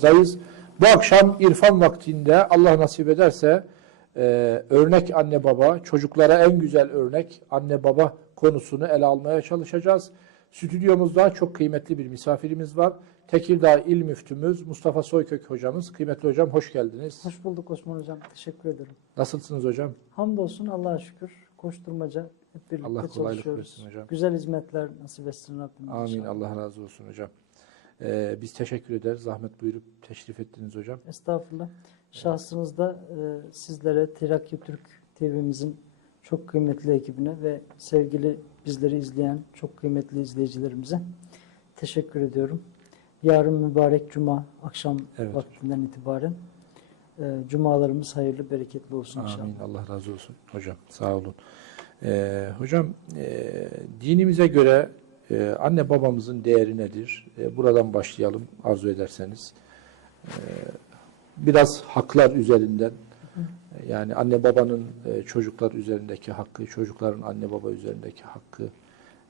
Zayız. Bu akşam irfan vaktinde Allah nasip ederse e, örnek anne baba, çocuklara en güzel örnek anne baba konusunu ele almaya çalışacağız. Stüdyomuzda çok kıymetli bir misafirimiz var. Tekirdağ İl Müftümüz Mustafa Soykök hocamız. Kıymetli hocam hoş geldiniz. Hoş bulduk Osman Hocam. Teşekkür ederim. Nasılsınız hocam? Hamdolsun Allah'a şükür. Koşturmaca hep birlikte Allah kolaylık çalışıyoruz. versin hocam. Güzel hizmetler nasip etsin Rabbim. Amin. inşallah. Allah razı olsun hocam. E, biz teşekkür ederiz. Zahmet buyurup teşrif ettiniz hocam. Estağfurullah. Şahsınızda e, sizlere Tirakya Türk TV'mizin çok kıymetli ekibine ve sevgili bizleri izleyen çok kıymetli izleyicilerimize teşekkür ediyorum. Yarın mübarek cuma akşam Evet. vaktinden itibaren e, cumalarımız hayırlı bereketli olsun inşallah. Amin. Allah razı olsun hocam. Sağ olun. Ee, hocam e, dinimize göre e, anne babamızın değeri nedir? E, buradan başlayalım arzu ederseniz. E, biraz haklar üzerinden e, yani anne babanın e, çocuklar üzerindeki hakkı, çocukların anne baba üzerindeki hakkı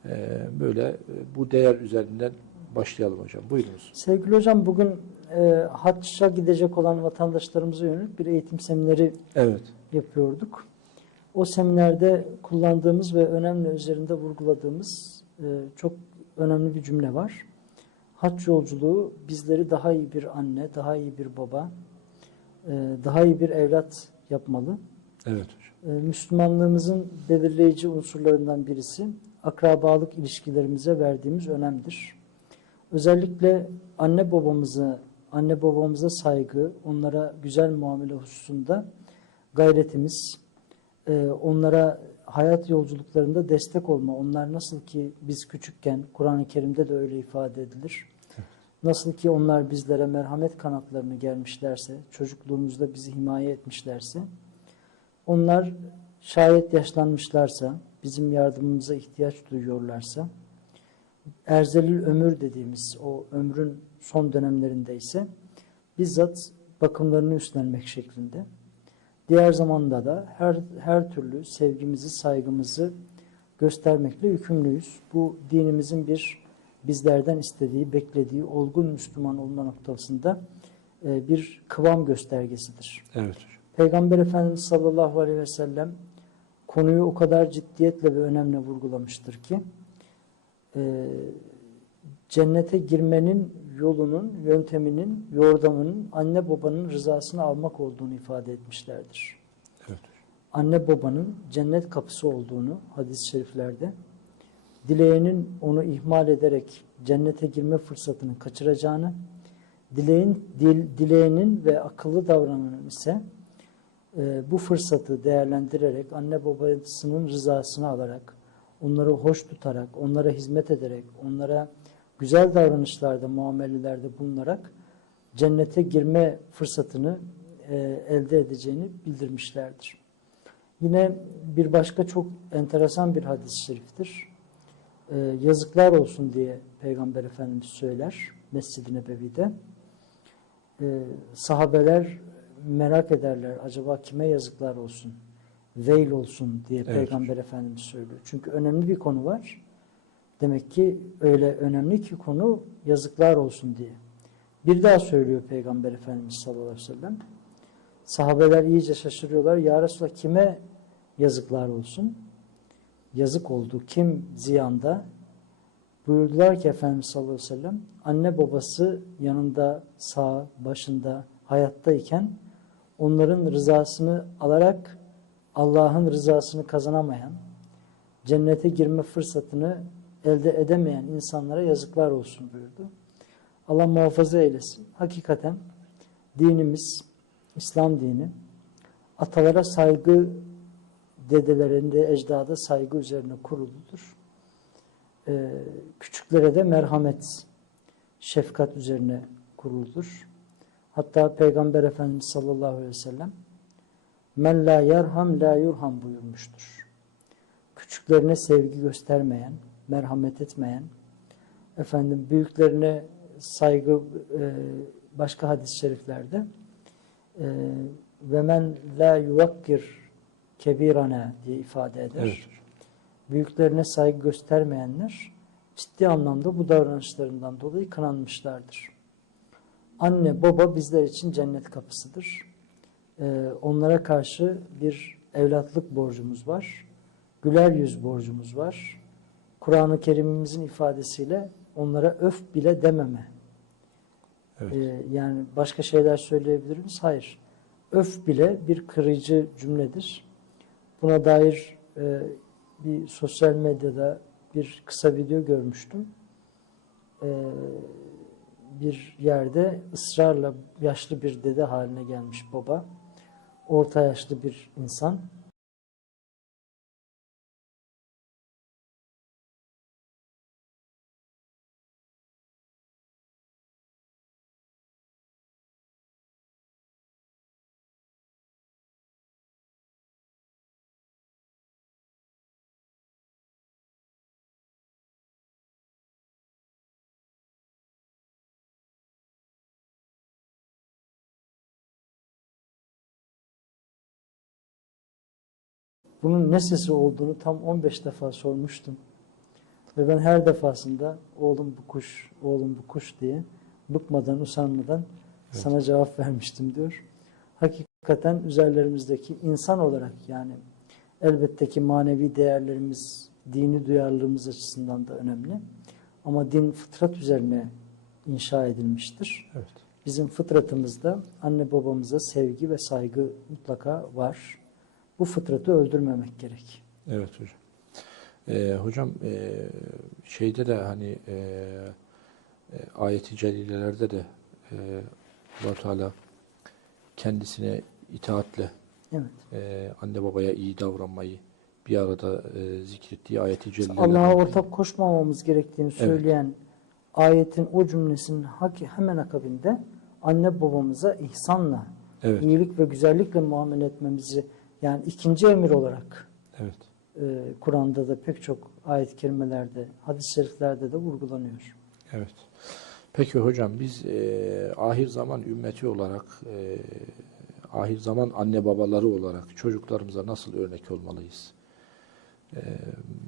e, böyle e, bu değer üzerinden başlayalım hocam. Buyurunuz. Sevgili hocam bugün e, hacca gidecek olan vatandaşlarımıza yönelik bir eğitim semineri Evet. yapıyorduk. O seminerde kullandığımız ve önemli üzerinde vurguladığımız çok önemli bir cümle var. Hac yolculuğu bizleri daha iyi bir anne, daha iyi bir baba, e, daha iyi bir evlat yapmalı. Evet hocam. E, Müslümanlığımızın belirleyici unsurlarından birisi akrabalık ilişkilerimize verdiğimiz önemdir. Özellikle anne babamıza, anne babamıza saygı, onlara güzel muamele hususunda gayretimiz, e, onlara hayat yolculuklarında destek olma. Onlar nasıl ki biz küçükken, Kur'an-ı Kerim'de de öyle ifade edilir. Nasıl ki onlar bizlere merhamet kanatlarını gelmişlerse, çocukluğumuzda bizi himaye etmişlerse, onlar şayet yaşlanmışlarsa, bizim yardımımıza ihtiyaç duyuyorlarsa, erzelil ömür dediğimiz o ömrün son dönemlerinde ise bizzat bakımlarını üstlenmek şeklinde. Diğer zamanda da her, her türlü sevgimizi, saygımızı göstermekle yükümlüyüz. Bu dinimizin bir bizlerden istediği, beklediği olgun Müslüman olma noktasında e, bir kıvam göstergesidir. Evet. Peygamber Efendimiz sallallahu aleyhi ve sellem konuyu o kadar ciddiyetle ve önemle vurgulamıştır ki e, cennete girmenin yolunun, yönteminin, yordamının anne babanın rızasını almak olduğunu ifade etmişlerdir. Evet. Anne babanın cennet kapısı olduğunu hadis-i şeriflerde, dileyenin onu ihmal ederek cennete girme fırsatını kaçıracağını, dileğin, dil, dileyenin ve akıllı davrananın ise e, bu fırsatı değerlendirerek anne babasının rızasını alarak, onları hoş tutarak, onlara hizmet ederek, onlara güzel davranışlarda, muamelelerde bulunarak cennete girme fırsatını e, elde edeceğini bildirmişlerdir. Yine bir başka çok enteresan bir hadis-i şeriftir. E, yazıklar olsun diye Peygamber Efendimiz söyler Mescid-i Nebevi'de. E, sahabeler merak ederler acaba kime yazıklar olsun, veil olsun diye Evet. Peygamber Efendimiz söylüyor. Çünkü önemli bir konu var. Demek ki öyle önemli ki konu yazıklar olsun diye. Bir daha söylüyor Peygamber Efendimiz sallallahu aleyhi ve sellem. Sahabeler iyice şaşırıyorlar. Ya Resulallah kime yazıklar olsun? Yazık oldu. Kim ziyanda? Buyurdular ki Efendimiz sallallahu aleyhi ve sellem anne babası yanında sağ başında hayattayken onların rızasını alarak Allah'ın rızasını kazanamayan cennete girme fırsatını elde edemeyen insanlara yazıklar olsun buyurdu. Allah muhafaza eylesin. Hakikaten dinimiz, İslam dini atalara saygı, dedelerinde, ecdada saygı üzerine kuruludur. Ee, küçüklere de merhamet, şefkat üzerine kuruludur. Hatta Peygamber Efendimiz sallallahu aleyhi ve sellem men la yerham la yurham buyurmuştur. Küçüklerine sevgi göstermeyen, merhamet etmeyen, efendim büyüklerine saygı e, başka hadis-i şeriflerde e, ve men la yuvakkir kebirana diye ifade eder. Evet. Büyüklerine saygı göstermeyenler ciddi anlamda bu davranışlarından dolayı kınanmışlardır. Anne, baba bizler için cennet kapısıdır. Ee, onlara karşı bir evlatlık borcumuz var. Güler yüz borcumuz var. Kur'an-ı Kerim'imizin ifadesiyle onlara öf bile dememe. Evet. Ee, yani başka şeyler söyleyebilir miyiz? Hayır. Öf bile bir kırıcı cümledir. Buna dair e, bir sosyal medyada bir kısa video görmüştüm. Ee, bir yerde ısrarla yaşlı bir dede haline gelmiş baba. Orta yaşlı bir insan. Bunun ne sesi olduğunu tam 15 defa sormuştum. Ve ben her defasında oğlum bu kuş, oğlum bu kuş diye bıkmadan, usanmadan Evet. sana cevap vermiştim diyor. Hakikaten üzerlerimizdeki insan olarak yani elbette ki manevi değerlerimiz, dini duyarlılığımız açısından da önemli. Ama din fıtrat üzerine inşa edilmiştir. Evet. Bizim fıtratımızda anne babamıza sevgi ve saygı mutlaka var. Bu fıtratı öldürmemek gerek. Evet hocam. Ee, hocam e, şeyde de hani e, e, ayet-i celilelerde de e, allah Teala kendisine itaatle Evet. e, anne babaya iyi davranmayı bir arada e, zikrettiği ayet-i celileler. Allah'a ortak koşmamamız gerektiğini söyleyen ayetin o cümlesinin hak- hemen akabinde anne babamıza ihsanla, Evet, iyilik ve güzellikle muamele etmemizi yani ikinci emir olarak evet. e, Kur'an'da da pek çok ayet-i kerimelerde, hadis-i şeriflerde de vurgulanıyor. Evet. Peki hocam biz e, ahir zaman ümmeti olarak e, ahir zaman anne babaları olarak çocuklarımıza nasıl örnek olmalıyız? E,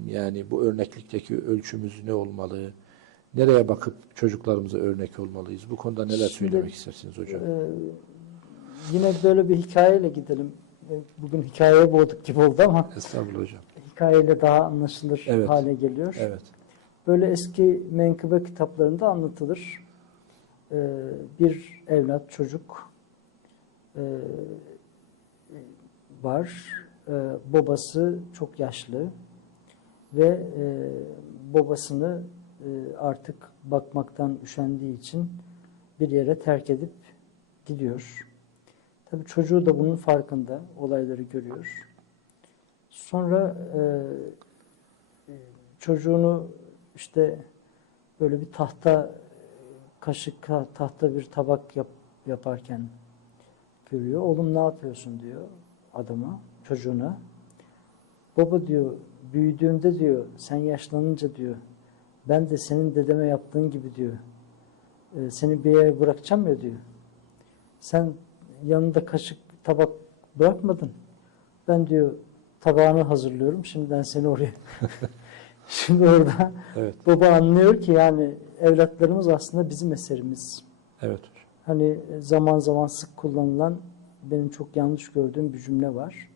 yani bu örneklikteki ölçümüz ne olmalı? Nereye bakıp çocuklarımıza örnek olmalıyız? Bu konuda neler Şimdi, söylemek istersiniz hocam? Ee, yine böyle bir hikayeyle gidelim. Ee, Bugün hikayeye boğduk gibi oldu ama Estağfurullah hocam. hikayeyle daha anlaşılır Evet. hale geliyor. Evet. Böyle eski menkıbe kitaplarında anlatılır. Ee, bir evlat, çocuk e, var. Ee, babası çok yaşlı ve e, babasını e, artık bakmaktan üşendiği için bir yere terk edip gidiyor. Tabii çocuğu da bunun farkında, olayları görüyor. Sonra e, e, çocuğunu işte böyle bir tahta kaşık tahta bir tabak yap, yaparken görüyor. Oğlum ne yapıyorsun diyor adama, çocuğuna. Baba diyor büyüdüğünde diyor sen yaşlanınca diyor ben de senin dedeme yaptığın gibi diyor e, seni bir yere bırakacağım ya diyor. Sen yanında kaşık tabak bırakmadın. Ben diyor tabağını hazırlıyorum. Şimdiden seni oraya. Şimdi orada Evet. baba anlıyor ki yani evlatlarımız aslında bizim eserimiz. Evet. Hani zaman zaman sık kullanılan benim çok yanlış gördüğüm bir cümle var.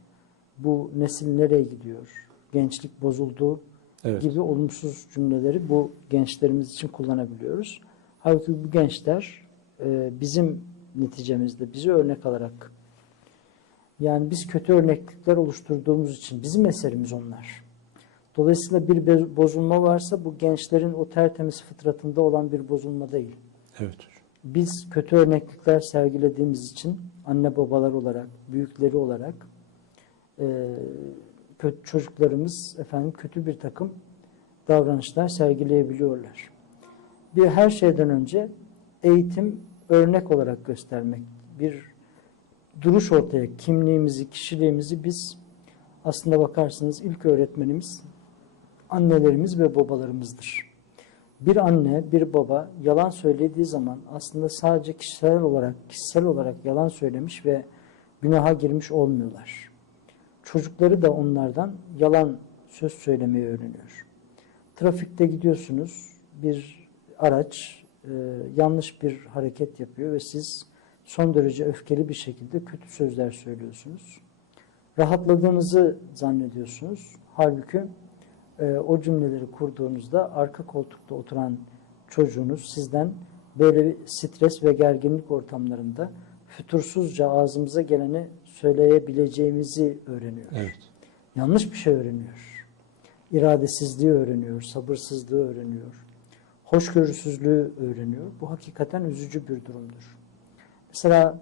Bu nesil nereye gidiyor? Gençlik bozuldu Evet. gibi olumsuz cümleleri bu gençlerimiz için kullanabiliyoruz. Halbuki bu gençler e, bizim neticemizde bizi örnek alarak yani biz kötü örneklikler oluşturduğumuz için bizim eserimiz onlar. Dolayısıyla bir bozulma varsa bu gençlerin o tertemiz fıtratında olan bir bozulma değil. Evet. Biz kötü örneklikler sergilediğimiz için anne babalar olarak, büyükleri olarak e, kötü çocuklarımız efendim kötü bir takım davranışlar sergileyebiliyorlar. Bir her şeyden önce eğitim örnek olarak göstermek, bir duruş ortaya, kimliğimizi, kişiliğimizi biz aslında bakarsınız ilk öğretmenimiz annelerimiz ve babalarımızdır. Bir anne, bir baba yalan söylediği zaman aslında sadece kişisel olarak, kişisel olarak yalan söylemiş ve günaha girmiş olmuyorlar. Çocukları da onlardan yalan söz söylemeyi öğreniyor. Trafikte gidiyorsunuz, bir araç e, yanlış bir hareket yapıyor ve siz son derece öfkeli bir şekilde kötü sözler söylüyorsunuz. Rahatladığınızı zannediyorsunuz. Halbuki e, o cümleleri kurduğunuzda arka koltukta oturan çocuğunuz sizden böyle bir stres ve gerginlik ortamlarında fütursuzca ağzımıza geleni söyleyebileceğimizi öğreniyor. Evet. Yanlış bir şey öğreniyor. İradesizliği öğreniyor, sabırsızlığı öğreniyor, hoşgörüsüzlüğü öğreniyor. Bu hakikaten üzücü bir durumdur. Mesela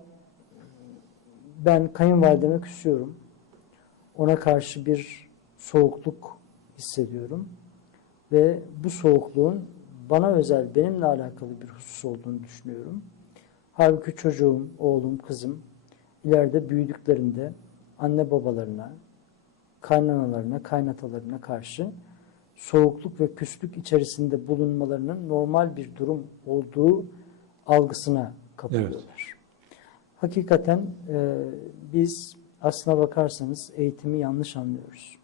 ben kayınvalideme küsüyorum. Ona karşı bir soğukluk hissediyorum. Ve bu soğukluğun bana özel, benimle alakalı bir husus olduğunu düşünüyorum. Halbuki çocuğum, oğlum, kızım ileride büyüdüklerinde anne babalarına, kaynanalarına, kaynatalarına karşı soğukluk ve küslük içerisinde bulunmalarının normal bir durum olduğu algısına kapılıyorlar. Hakikaten e, biz aslına bakarsanız eğitimi yanlış anlıyoruz.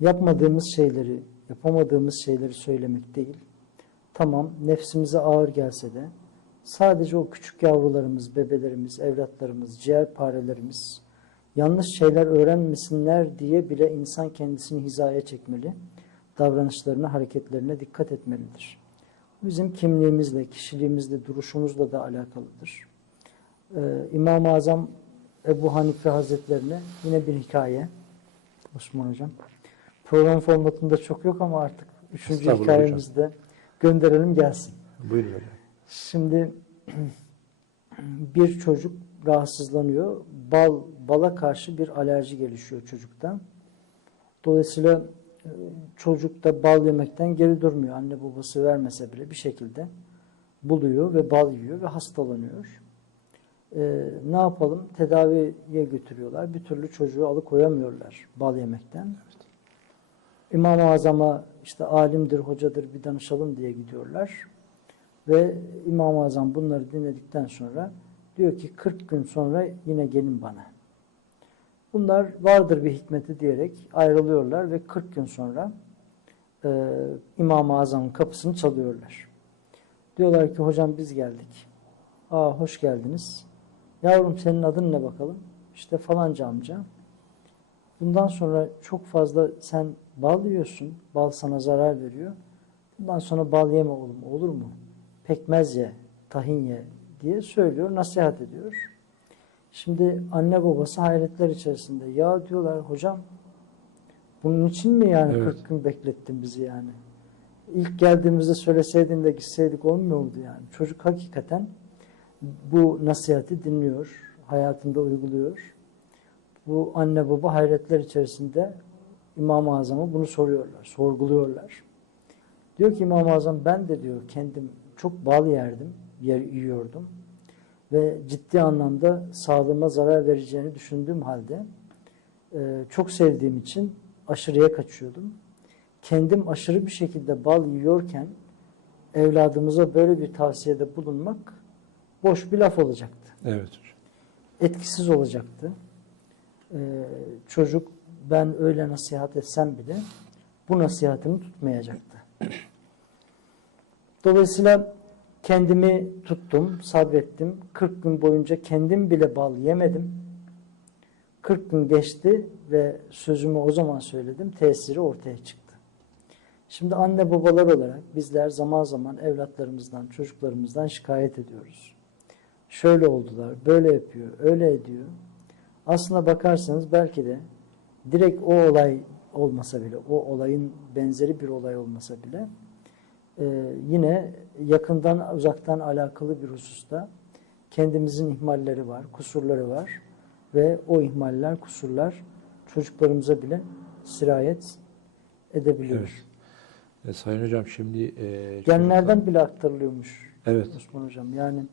Yapmadığımız şeyleri, yapamadığımız şeyleri söylemek değil. Tamam nefsimize ağır gelse de sadece o küçük yavrularımız, bebelerimiz, evlatlarımız, ciğerparelerimiz yanlış şeyler öğrenmesinler diye bile insan kendisini hizaya çekmeli. Davranışlarına, hareketlerine dikkat etmelidir. Bizim kimliğimizle, kişiliğimizle, duruşumuzla da alakalıdır. Ee, İmam-ı Azam Ebu Hanife Hazretlerine yine bir hikaye. Osman Hocam. Program formatında çok yok ama artık üçüncü hikayemizde gönderelim gelsin. Buyurun hocam. Şimdi bir çocuk rahatsızlanıyor. Bal bala karşı bir alerji gelişiyor çocukta. Dolayısıyla e, çocuk da bal yemekten geri durmuyor. Anne babası vermese bile bir şekilde buluyor ve bal yiyor ve hastalanıyor. Ee, ne yapalım? Tedaviye götürüyorlar. Bir türlü çocuğu alıkoyamıyorlar bal yemekten. İmam-ı Azam'a işte alimdir, hocadır bir danışalım diye gidiyorlar. Ve İmam-ı Azam bunları dinledikten sonra diyor ki 40 gün sonra yine gelin bana. Bunlar vardır bir hikmeti diyerek ayrılıyorlar ve 40 gün sonra e, İmam-ı Azam'ın kapısını çalıyorlar. Diyorlar ki hocam biz geldik. Aa hoş geldiniz. Yavrum senin adın ne bakalım? İşte falanca amca. Bundan sonra çok fazla sen bal yiyorsun. Bal sana zarar veriyor. Bundan sonra bal yeme oğlum olur mu? Pekmez ye, tahin ye diye söylüyor, nasihat ediyor. Şimdi anne babası hayretler içerisinde. Ya diyorlar hocam bunun için mi yani Evet. 40 gün beklettin bizi yani? İlk geldiğimizde söyleseydin de gitseydik olmuyor muydu yani? Çocuk hakikaten bu nasihati dinliyor, hayatında uyguluyor. Bu anne baba hayretler içerisinde İmam-ı Azam'a bunu soruyorlar, sorguluyorlar. Diyor ki İmam-ı Azam ben de diyor kendim çok bal yerdim, yer yiyordum ve ciddi anlamda sağlığıma zarar vereceğini düşündüğüm halde e, çok sevdiğim için aşırıya kaçıyordum. Kendim aşırı bir şekilde bal yiyorken evladımıza böyle bir tavsiyede bulunmak boş bir laf olacaktı. Evet hocam. Etkisiz olacaktı. Ee, çocuk ben öyle nasihat etsem bile bu nasihatimi tutmayacaktı. Dolayısıyla kendimi tuttum, sabrettim. 40 gün boyunca kendim bile bal yemedim. 40 gün geçti ve sözümü o zaman söyledim. Tesiri ortaya çıktı. Şimdi anne babalar olarak bizler zaman zaman evlatlarımızdan, çocuklarımızdan şikayet ediyoruz. Şöyle oldular, böyle yapıyor, öyle ediyor. Aslına bakarsanız belki de direkt o olay olmasa bile, o olayın benzeri bir olay olmasa bile e, yine yakından uzaktan alakalı bir hususta kendimizin ihmalleri var, kusurları var ve o ihmaller, kusurlar çocuklarımıza bile sirayet edebiliyor. Evet. E, Sayın hocam şimdi e, Genlerden bile aktarılıyormuş Evet. Osman Hocam. Yani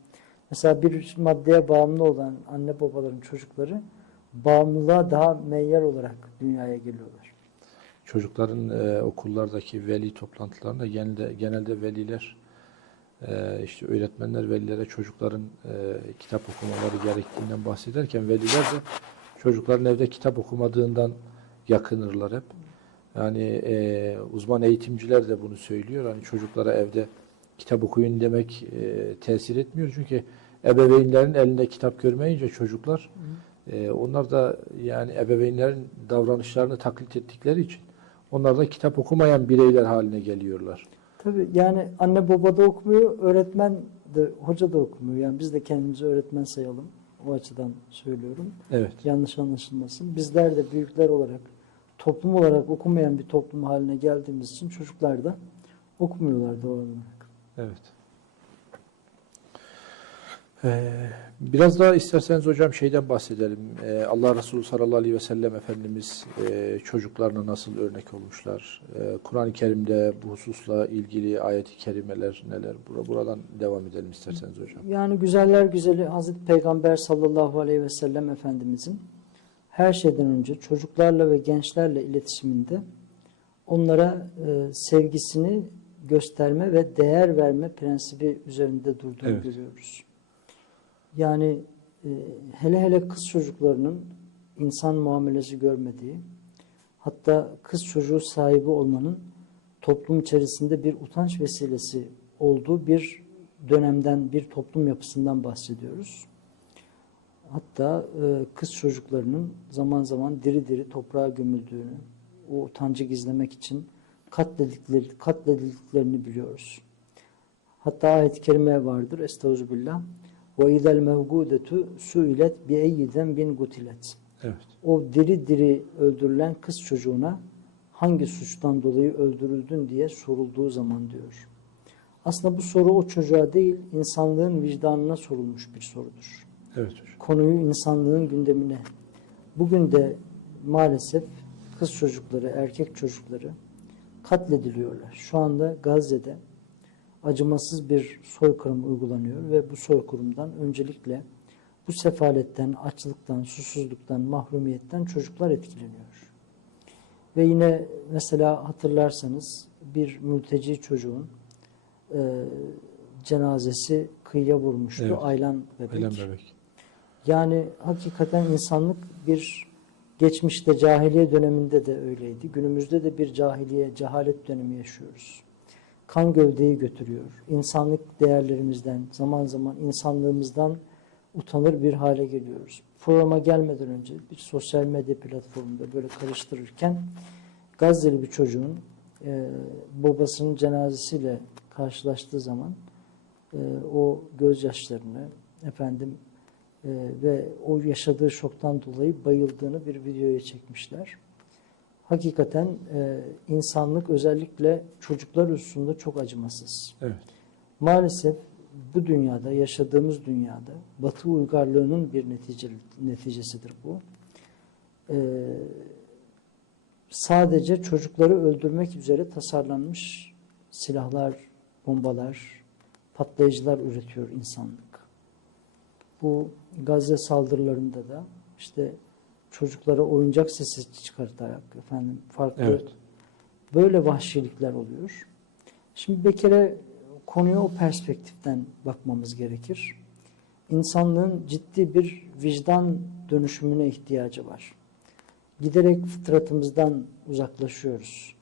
mesela bir maddeye bağımlı olan anne babaların çocukları bağımlılığa daha meyyal olarak dünyaya geliyorlar. Çocukların e, okullardaki veli toplantılarında genelde, genelde veliler e, işte öğretmenler velilere çocukların e, kitap okumaları gerektiğinden bahsederken veliler de çocukların evde kitap okumadığından yakınırlar hep. Yani e, uzman eğitimciler de bunu söylüyor. Hani çocuklara evde kitap okuyun demek e, tesir etmiyor. Çünkü ebeveynlerin elinde kitap görmeyince çocuklar e, onlar da yani ebeveynlerin davranışlarını taklit ettikleri için onlar da kitap okumayan bireyler haline geliyorlar. Tabii yani anne baba da okumuyor, öğretmen de hoca da okumuyor. Yani biz de kendimizi öğretmen sayalım. O açıdan söylüyorum. Evet. Yanlış anlaşılmasın. Bizler de büyükler olarak toplum olarak okumayan bir toplum haline geldiğimiz için çocuklar da okumuyorlar doğal olarak. Evet. Ee, biraz daha isterseniz hocam şeyden bahsedelim. Ee, Allah Resulü sallallahu aleyhi ve sellem Efendimiz e, çocuklarına nasıl örnek olmuşlar? Ee, Kur'an-ı Kerim'de bu hususla ilgili ayet-i kerimeler neler? Bura- Buradan devam edelim isterseniz hocam. Yani güzeller güzeli Hazreti Peygamber sallallahu aleyhi ve sellem Efendimizin her şeyden önce çocuklarla ve gençlerle iletişiminde onlara e, sevgisini gösterme ve değer verme prensibi üzerinde durduğunu Evet. görüyoruz. Yani e, hele hele kız çocuklarının insan muamelesi görmediği, hatta kız çocuğu sahibi olmanın toplum içerisinde bir utanç vesilesi olduğu bir dönemden, bir toplum yapısından bahsediyoruz. Hatta e, kız çocuklarının zaman zaman diri diri toprağa gömüldüğünü, o utancı gizlemek için katledikleri, katledildiklerini biliyoruz. Hatta ayet-i kerime vardır. Estağfirullah. Ve idel mevgudetu suilet bi eyyiden bin gutilet. Evet. O diri diri öldürülen kız çocuğuna hangi suçtan dolayı öldürüldün diye sorulduğu zaman diyor. Aslında bu soru o çocuğa değil, insanlığın vicdanına sorulmuş bir sorudur Evet hocam. konuyu insanlığın gündemine. Bugün de maalesef kız çocukları, erkek çocukları katlediliyorlar. Şu anda Gazze'de acımasız bir soykırım uygulanıyor ve bu soykırımdan öncelikle bu sefaletten, açlıktan, susuzluktan, mahrumiyetten çocuklar etkileniyor. Ve yine mesela hatırlarsanız bir mülteci çocuğun e, cenazesi kıyıya vurmuştu. Evet. Aylan bebek. Elen bebek. Yani hakikaten insanlık bir geçmişte cahiliye döneminde de öyleydi. Günümüzde de bir cahiliye, cehalet dönemi yaşıyoruz. Kan gövdeyi götürüyor. İnsanlık değerlerimizden, zaman zaman insanlığımızdan utanır bir hale geliyoruz. Programa gelmeden önce bir sosyal medya platformunda böyle karıştırırken Gazze'li bir çocuğun e, babasının cenazesiyle karşılaştığı zaman e, o gözyaşlarını efendim e, ve o yaşadığı şoktan dolayı bayıldığını bir videoya çekmişler. Hakikaten e, insanlık özellikle çocuklar hususunda çok acımasız. Evet. Maalesef bu dünyada, yaşadığımız dünyada Batı uygarlığının bir netice, neticesidir bu. Ee, sadece çocukları öldürmek üzere tasarlanmış silahlar, bombalar, patlayıcılar üretiyor insanlık. Bu Gazze saldırılarında da işte çocuklara oyuncak sesi çıkartarak efendim farklı Evet. böyle vahşilikler oluyor. Şimdi bir kere konuya o perspektiften bakmamız gerekir. İnsanlığın ciddi bir vicdan dönüşümüne ihtiyacı var. Giderek fıtratımızdan uzaklaşıyoruz.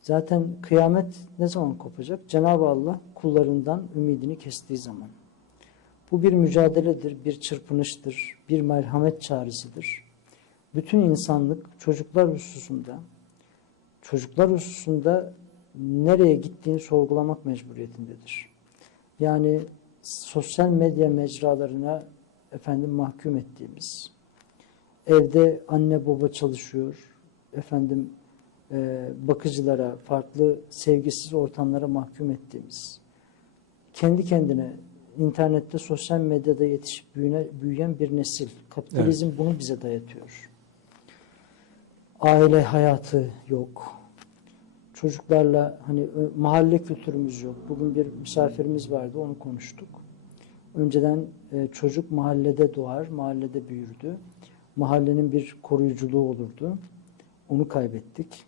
Zaten kıyamet ne zaman kopacak? Cenab-ı Allah kullarından ümidini kestiği zaman. Bu bir mücadeledir, bir çırpınıştır, bir merhamet çağrısıdır. Bütün insanlık çocuklar hususunda, çocuklar hususunda nereye gittiğini sorgulamak mecburiyetindedir. Yani sosyal medya mecralarına efendim mahkum ettiğimiz, evde anne baba çalışıyor, efendim e, bakıcılara, farklı sevgisiz ortamlara mahkum ettiğimiz, kendi kendine internette, sosyal medyada yetişip büyüne, büyüyen bir nesil. Kapitalizm bunu bize dayatıyor. Aile hayatı yok. Çocuklarla hani mahalle kültürümüz yok. Bugün bir misafirimiz vardı, onu konuştuk. Önceden e, çocuk mahallede doğar, mahallede büyürdü. Mahallenin bir koruyuculuğu olurdu. Onu kaybettik.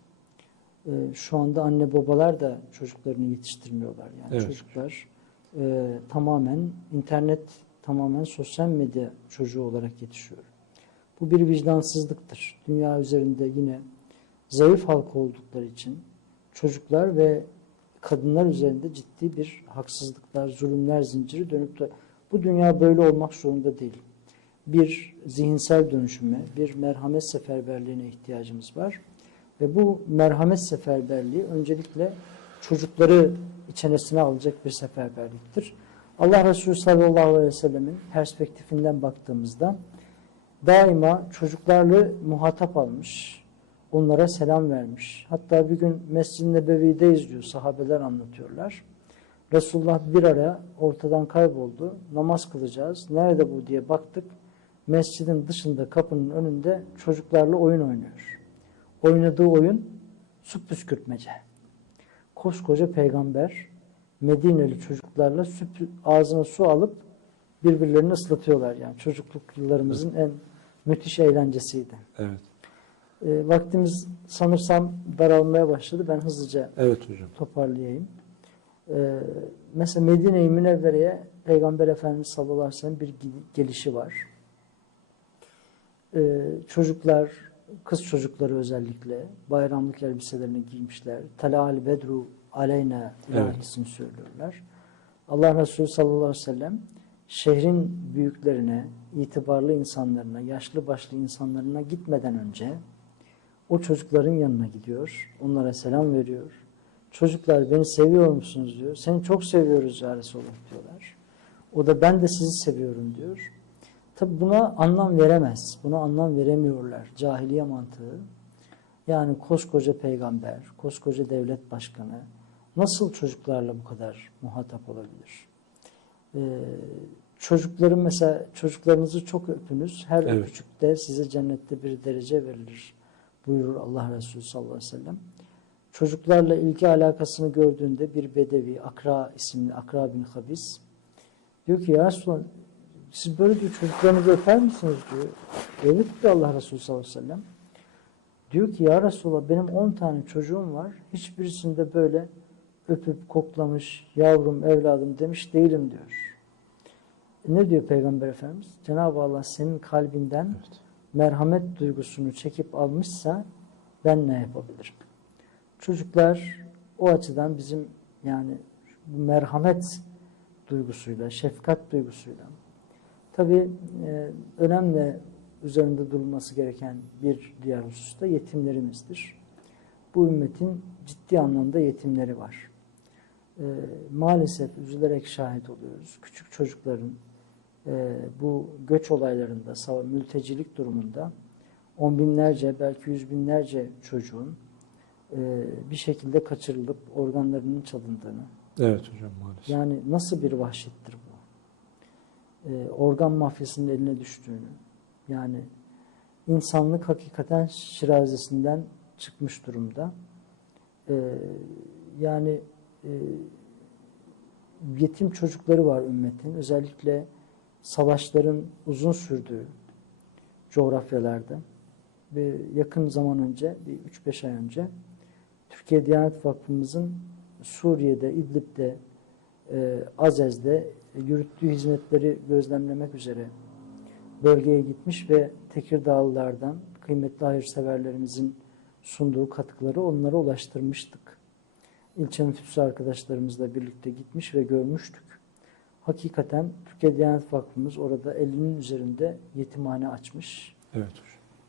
E, şu anda anne babalar da çocuklarını yetiştirmiyorlar. Yani Evet. çocuklar e, tamamen internet, tamamen sosyal medya çocuğu olarak yetişiyor. Bu bir vicdansızlıktır. Dünya üzerinde yine zayıf halk oldukları için çocuklar ve kadınlar üzerinde ciddi bir haksızlıklar, zulümler zinciri dönüp de bu dünya böyle olmak zorunda değil. Bir zihinsel dönüşüme, bir merhamet seferberliğine ihtiyacımız var. Ve bu merhamet seferberliği öncelikle çocukları içerisine alacak bir seferberliktir. Allah Resulü sallallahu aleyhi ve sellemin perspektifinden baktığımızda daima çocuklarla muhatap almış, onlara selam vermiş. Hatta bir gün Mescid-i Nebevi'deyiz diyor, sahabeler anlatıyorlar. Resulullah bir ara ortadan kayboldu, namaz kılacağız, nerede bu diye baktık. Mescidin dışında kapının önünde çocuklarla oyun oynuyor. Oynadığı oyun su püskürtmece. Koskoca peygamber Medineli çocuklarla süpü- ağzına su alıp birbirlerini ıslatıyorlar. Yani çocukluk yıllarımızın en müthiş eğlencesiydi. Evet. E, vaktimiz sanırsam daralmaya başladı. Ben hızlıca Evet hocam. toparlayayım. E, mesela Medine-i Münevvere'ye Peygamber Efendimiz sallallahu aleyhi ve sellem bir gelişi var. E, çocuklar, kız çocukları özellikle bayramlık elbiselerini giymişler. Talal bedru aleyna ilahisini söylüyorlar. Allah Resulü sallallahu aleyhi ve sellem şehrin büyüklerine, itibarlı insanlarına, yaşlı başlı insanlarına gitmeden önce o çocukların yanına gidiyor. Onlara selam veriyor. Çocuklar beni seviyor musunuz diyor. Seni çok seviyoruz ya Resulullah diyorlar. O da ben de sizi seviyorum diyor. Tabi buna anlam veremez. Buna anlam veremiyorlar. Cahiliye mantığı. Yani koskoca peygamber, koskoca devlet başkanı nasıl çocuklarla bu kadar muhatap olabilir? Ee, çocukların mesela çocuklarınızı çok öpünüz. Her Evet. öpücükte size cennette bir derece verilir buyurur Allah Resulü sallallahu aleyhi ve sellem. Çocuklarla ilgi alakasını gördüğünde bir bedevi, Akra isimli Akra bin Habis diyor ki ya Resulallah siz böyle diyor çocuklarınızı öper misiniz diyor. Evet diyor Allah Resulü sallallahu aleyhi ve sellem. Diyor ki ya Resulallah benim 10 tane çocuğum var. Hiçbirisinde böyle öpüp koklamış, yavrum, evladım demiş değilim diyor. E Ne diyor Peygamber Efendimiz? Cenab-ı Allah senin kalbinden Evet. merhamet duygusunu çekip almışsa ben ne yapabilirim? Çocuklar o açıdan bizim yani bu merhamet duygusuyla, şefkat duygusuyla tabii e, önemli üzerinde durulması gereken bir diğer husus da yetimlerimizdir. Bu ümmetin ciddi anlamda yetimleri var. E, maalesef üzülerek şahit oluyoruz. Küçük çocukların e, bu göç olaylarında, mültecilik durumunda on binlerce, belki yüz binlerce çocuğun e, bir şekilde kaçırılıp organlarının çalındığını, Evet hocam maalesef. yani nasıl bir vahşettir bu? E, organ mafyasının eline düştüğünü, yani insanlık hakikaten şirazesinden çıkmış durumda. E, yani e, yetim çocukları var ümmetin. Özellikle savaşların uzun sürdüğü coğrafyalarda ve yakın zaman önce, bir 3-5 ay önce Türkiye Diyanet Vakfımızın Suriye'de, İdlib'de, e, Azez'de yürüttüğü hizmetleri gözlemlemek üzere bölgeye gitmiş ve Tekirdağlılardan kıymetli hayırseverlerimizin sunduğu katkıları onlara ulaştırmıştık. İlçe müftüsü arkadaşlarımızla birlikte gitmiş ve görmüştük. Hakikaten Türkiye Diyanet Vakfımız orada 50'nin üzerinde yetimhane açmış. Evet hocam.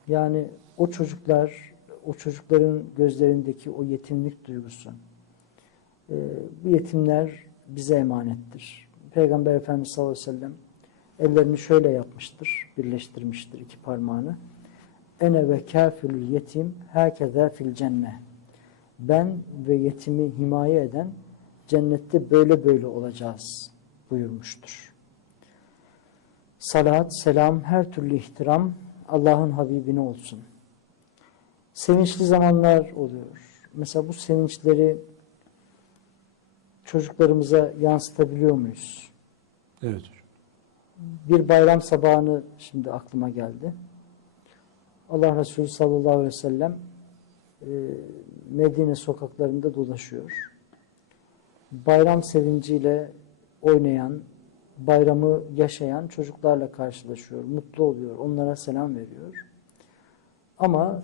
Yani o çocuklar, o çocukların gözlerindeki o yetimlik duygusu, e, bu yetimler bize emanettir. Peygamber Efendimiz sallallahu aleyhi ve sellem ellerini şöyle yapmıştır, birleştirmiştir iki parmağını. Ene ve kafilül yetim herkese fil cenne. Ben ve yetimi himaye eden cennette böyle böyle olacağız buyurmuştur. Salat, selam, her türlü ihtiram Allah'ın Habibine olsun. Sevinçli zamanlar oluyor. Mesela bu sevinçleri çocuklarımıza yansıtabiliyor muyuz? Evet. Bir bayram sabahını şimdi aklıma geldi. Allah Resulü sallallahu aleyhi ve sellem e, Medine sokaklarında dolaşıyor. Bayram sevinciyle oynayan, bayramı yaşayan çocuklarla karşılaşıyor. Mutlu oluyor. Onlara selam veriyor. Ama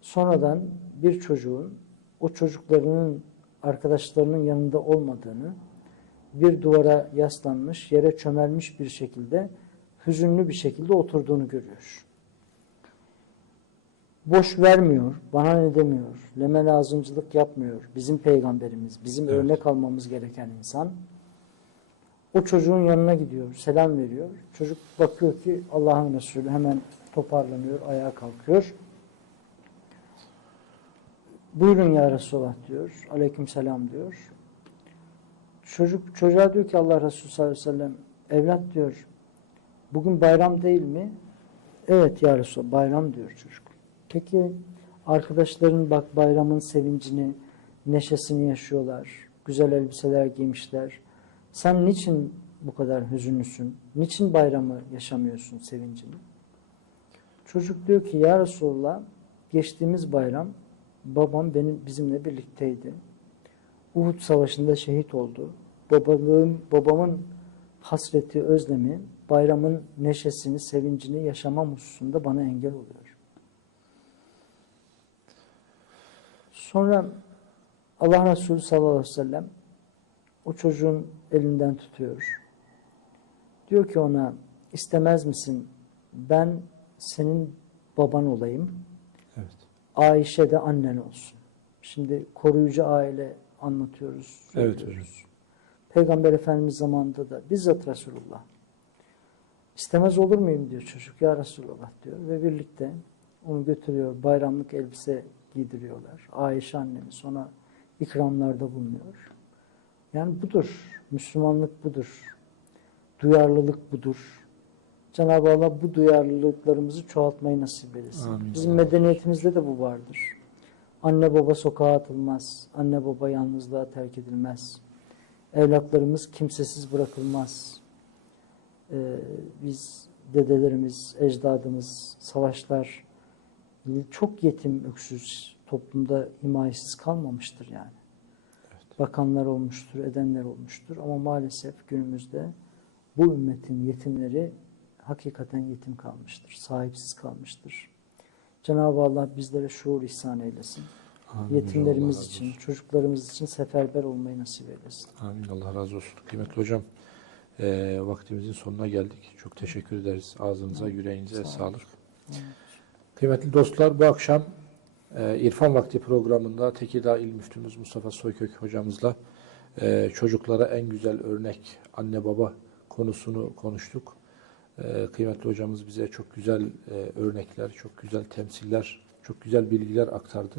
sonradan bir çocuğun o çocuklarının arkadaşlarının yanında olmadığını, bir duvara yaslanmış, yere çömelmiş bir şekilde, hüzünlü bir şekilde oturduğunu görüyor. Boş vermiyor, bana ne demiyor, leme lazımcılık yapmıyor. Bizim peygamberimiz, bizim Evet. örnek almamız gereken insan. O çocuğun yanına gidiyor, selam veriyor. Çocuk bakıyor ki Allah'ın Resulü hemen toparlanıyor, ayağa kalkıyor. Buyurun ya Resulallah diyor. Aleyküm selam diyor. Çocuk çocuğa diyor ki Allah Resulü sallallahu aleyhi ve sellem evlat diyor bugün bayram değil mi? Evet ya Resulallah bayram diyor çocuk. Peki arkadaşların bak bayramın sevincini, neşesini yaşıyorlar. Güzel elbiseler giymişler. Sen niçin bu kadar hüzünlüsün? Niçin bayramı yaşamıyorsun sevincini? Çocuk diyor ki ya Resulallah geçtiğimiz bayram babam benim bizimle birlikteydi. Uhud Savaşı'nda şehit oldu. Babamın, babamın hasreti, özlemi, bayramın neşesini, sevincini yaşamam hususunda bana engel oluyor. Sonra Allah Resulü sallallahu aleyhi ve sellem o çocuğun elinden tutuyor. Diyor ki ona istemez misin ben senin baban olayım. Evet. Ayşe de annen olsun. Şimdi koruyucu aile anlatıyoruz. Evet hocam. Peygamber Efendimiz zamanında da bizzat Resulullah. İstemez olur muyum diyor çocuk ya Resulullah diyor ve birlikte onu götürüyor bayramlık elbise giydiriyorlar. Ayşe annemiz ona ikramlarda bulunuyor. Yani budur. Müslümanlık budur. Duyarlılık budur. Cenab-ı Allah bu duyarlılıklarımızı çoğaltmayı nasip eylesin. Amin. Bizim medeniyetimizde de bu vardır. Anne baba sokağa atılmaz. Anne baba yalnızlığa terk edilmez. Evlatlarımız kimsesiz bırakılmaz. Ee, biz dedelerimiz, ecdadımız, savaşlar çok yetim, öksüz toplumda himayesiz kalmamıştır yani. Bakanlar olmuştur, edenler olmuştur ama maalesef günümüzde bu ümmetin yetimleri hakikaten yetim kalmıştır, sahipsiz kalmıştır. Cenab-ı Allah bizlere şuur ihsan eylesin. Amin. Yetimlerimiz için, çocuklarımız için seferber olmayı nasip eylesin. Amin. Allah razı olsun. Kıymetli hocam, e, vaktimizin sonuna geldik. Çok teşekkür ederiz. Ağzınıza, yüreğinize Sağ sağlık. Kıymetli dostlar, bu akşam e, İrfan Vakti programında Tekirdağ İl Müftümüz Mustafa Soykök hocamızla e, çocuklara en güzel örnek anne baba konusunu konuştuk. E, kıymetli hocamız bize çok güzel e, örnekler, çok güzel temsiller, çok güzel bilgiler aktardı.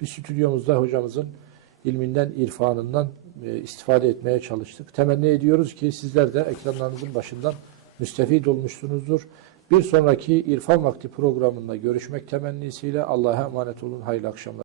Biz stüdyomuzda hocamızın ilminden, irfanından e, istifade etmeye çalıştık. Temenni ediyoruz ki sizler de ekranlarınızın başından müstefid olmuşsunuzdur. Bir sonraki İrfan Vakti programında görüşmek temennisiyle Allah'a emanet olun. Hayırlı akşamlar.